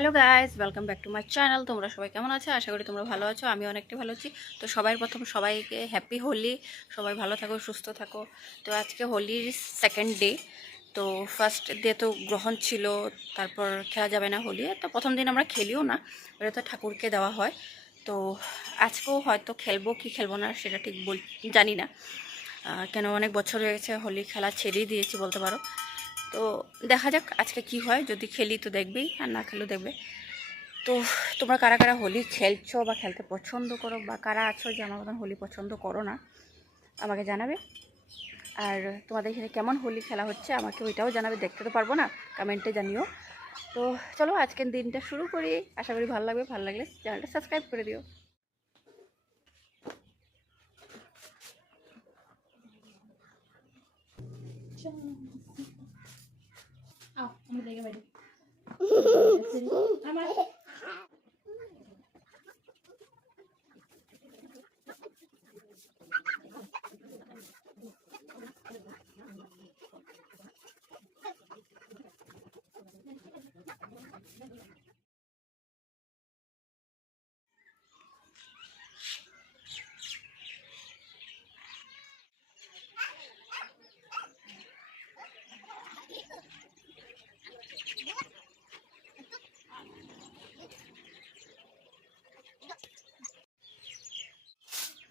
Hello guys, welcome back to my channel. তোমরা সবাই কেমন আছো? আশা করি তোমরা ভালো আছো। আমি অনেকটাই ভালো আছি। তো প্রথম সবাইকে হ্যাপি হোলি। সবাই ভালো থাকো, সুস্থ থাকো। তো আজকে হোলির সেকেন্ড ডে। তো ফার্স্ট ডে তো গ্রহণ ছিল, তারপর খেলা যাবে না হোলি। তো প্রথম দিন আমরা খেলিও না, ওটা তো ঠাকুরকে দেওয়া হয়। তো আজকেও হয়তো খেলবো কি খেলবো না সেটা ঠিক জানি না, কেন অনেক বছর হয়ে গেছে হোলি খেলা ছেড়েই দিয়েছি বলতে পারো। তো দেখা যাক আজকে কি হয়, যদি খেলি তো দেখবেই, আর না খেলেও দেখবে। তো তোমরা কারা কারা হোলি খেলছো বা খেলতে পছন্দ করো, বা কারা আছো যে আমার মতন হোলি পছন্দ করো না, আমাকে জানাবে। আর তোমাদের এখানে কেমন হোলি খেলা হচ্ছে আমাকে ওইটাও জানাবে, দেখতে তো পারবো না, কমেন্টে জানিও। তো চলো আজকের দিনটা শুরু করি, আশা করি ভালো লাগবে। ভালো লাগলে চ্যানেলটা সাবস্ক্রাইব করে দিও।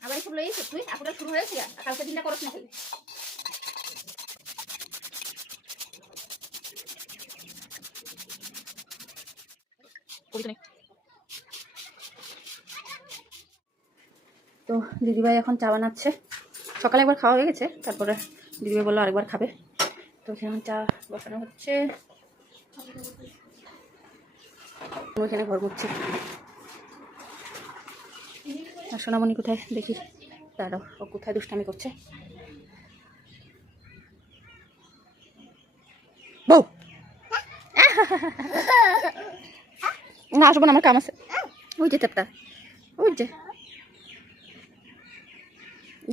আবার এসব লইয়েছিস তুই? আপুটা শুরু হয়েছে, কালকে দিনটা করছ না খালি। তো দিদিভাই এখন চা বানাচ্ছে। সকালে একবার খাওয়া হয়ে গেছে, তারপরে দিদিভাই বললো আরেকবার খাবে। তো এখন চা বসানো হচ্ছে। ওইখানে ঘর করছি। আর সোনামণি কোথায় দেখি, দাঁড়াও, ও কোথায় দুষ্টামি করছে। বউ না, আসবো না, আমার কাম আছে। ওই যে চাপটা, ওই যে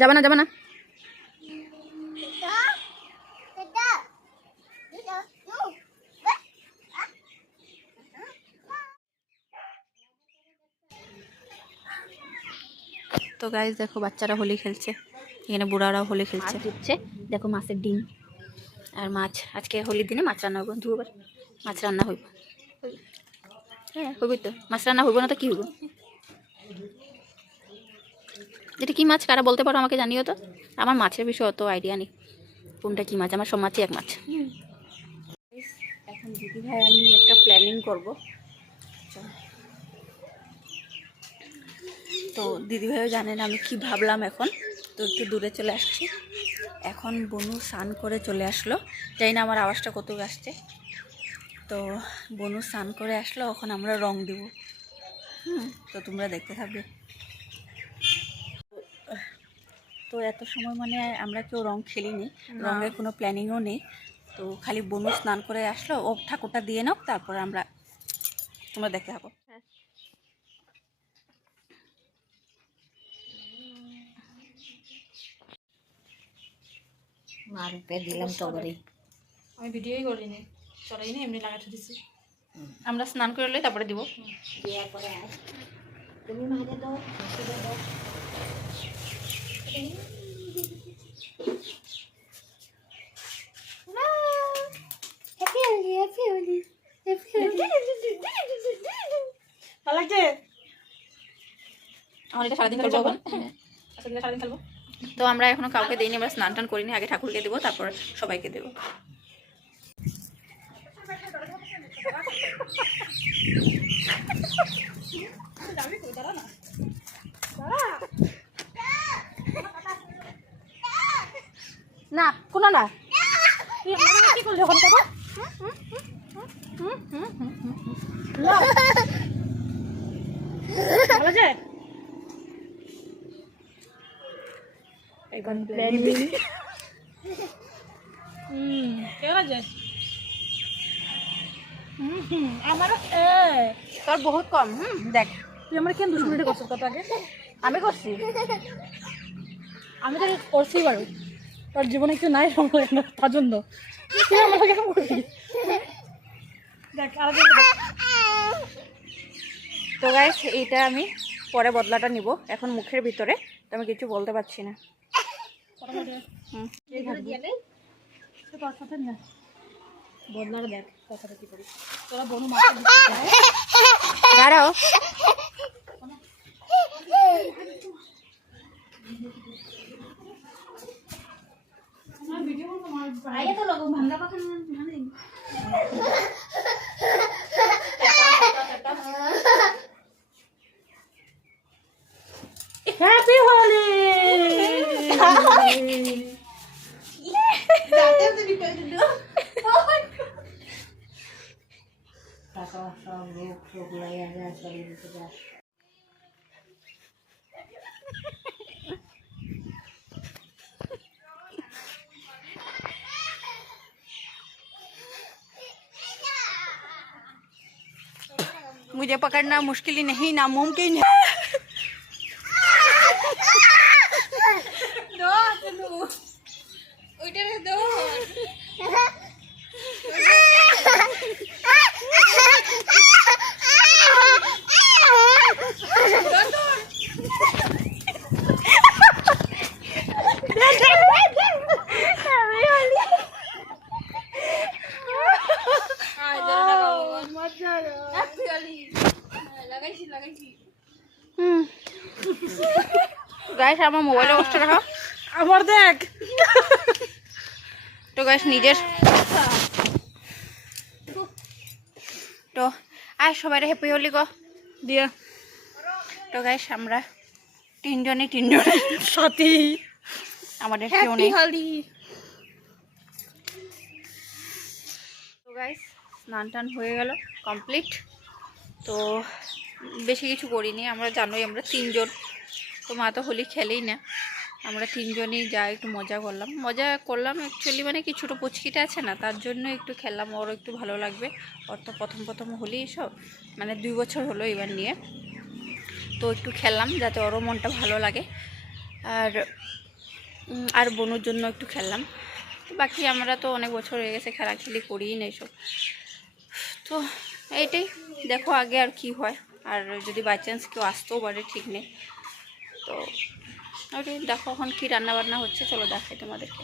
যাবে না, যাবে না। তো গাইজ দেখো, বাচ্চারা হোলি খেলছে, এখানে বুড়ারাও হোলি খেলছে। দিচ্ছে দেখো, মাছের ডিম আর মাছ। আজকে হোলির দিনে মাছ রান্না হইব, দুবার মাছ রান্না হইব। হ্যাঁ হইবই তো, মাছ রান্না হইব না তো কি হইব। যেটা কি মাছ কারা বলতে পারো আমাকে জানিও তো। আমার মাছের বিষয়ে অত আইডিয়া নেই, কোনটা কি মাছ। আমার সব মাছই এক মাছ। এখন দিদি ভাই আমি একটা প্ল্যানিং করব। তো দিদিভাইও জানেন আমি কি ভাবলাম এখন। তো একটু দূরে চলে আসছি। এখন বনু স্নান করে চলে আসলো, জানি না আমার আওয়াজটা কত আসছে। তো বনু স্নান করে আসলো, এখন আমরা রং দেব। তো তোমরা দেখতে থাকবে। তো এত সময় মানে আমরা কেউ রং খেলিনি, রঙের কোনো প্ল্যানিংও নেই। তো খালি বনু স্নান করে আসলো, ও ঠাকুরটা দিয়ে নাও, তারপরে আমরা, তোমরা দেখতে থাকো। মারুপে দিলাম তবরে, আমি ভিডিওই করিনি, চলাইনি, এমনি লাগাতে দিছি। আমরা স্নান করলে তারপরে দিব। বিয়ে করে আস তুমি মাঝে দাও, দাও। Happy Holi, happy Holi, happy Holi. ভালো লাগছে? আমার এটা সারাদিন খেলবো এখন। আসলে সারাদিন খেলবো। তো আমরা এখনো কাউকে দিইনি, আমরা স্নান টান করিনি, আগে ঠাকুরকে দেবো, তারপর সবাইকে দেবো। না কোনো না, কি করলি ওখানে যাবো? ভালো আছে? এখন কেমন আছে? আমারও তোর বহুত কম। দেখ, তুই আমার কেন দুষ্টুমিটা করছিস কত আগে? আমি করছি। আমি তো করছি পারো, তোর জীবনে কিছু নাই সম্পর্ক তার জন্য তুই আমার কেন করবি? দেখ আর তো গাইস এইটা আমি পরে বদলাটা নিব, এখন মুখের ভিতরে, তো আমি কিছু বলতে পারছি না। হুম তোর সাথে না বদলার দেখ কথাটা কি করি তোরা বনু দাঁড়াও। আয়া তো লগো ভাঙ্গা পাখান মানে হ্যাপি হোলি যাতে তো বিটল দিল টাকা সব লোক লোক লাইয়া যায় চলে দিতে যায় मुझे पकड़ना मुश्किल ही नहीं नामुमकिन है। गाइस আমার মোবাইলে বসতে রাখো আবার দেখ তো গাইস নিজের তো আর সবাই হ্যাপি হোলি গো দিয়া তো গাইস আমরা তিনজনে সাথী আমাদের কেউ নেই। হোলি তো গাইস স্নান টান হয়ে গেল কমপ্লিট, তো বেশি কিছু করিনি, আমরা জানোই আমরা তিনজন, তো মা তো হোলি খেলেই না, আমরা তিনজনই যা একটু মজা করলাম অ্যাকচুয়ালি, মানে কি ছোটো পুচকিটা আছে না, তার জন্য একটু খেললাম, ওরও একটু ভালো লাগবে, ওর তো প্রথম হোলি সব, মানে 2 বছর হলো এবার নিয়ে, তো একটু খেললাম যাতে ওরও মনটা ভালো লাগে, আর বোনের জন্য একটু খেললাম, বাকি আমরা তো অনেক বছর হয়ে গেছে খেলাখেলি করিই না এসব, তো এইটাই দেখো আগে আর কি হয়, আর যদি বাই চান্স কেউ আসতেও পারে ঠিক নেই, তো ওইটাই দেখো এখন কী রান্নাবান্না হচ্ছে, চলো দেখাই তোমাদেরকে।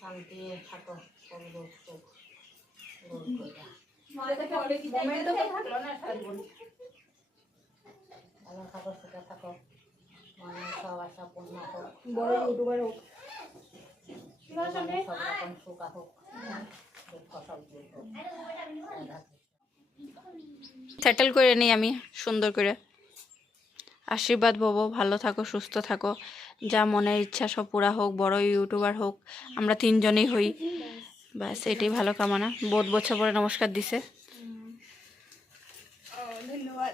শান্তি থাকো সুখ ভালো থাকো সুখে থাকো মানে সব আশা পূর্ণ হোক, বড় ইউটিউবার হোক, সব রকম সুখ হোক, দুঃখ সব দূর হোক। সেটেল করে নিই আমি সুন্দর করে, আশীর্বাদ পাবো, ভালো থাকো সুস্থ থাকো, যা মনের ইচ্ছা সব পুরা হোক, বড় ইউটিউবার হোক, আমরা তিনজনেই হই, ব্যাস এটাই ভালো কামনা। বহুত বছর পরে নমস্কার দিছে। ধন্যবাদ।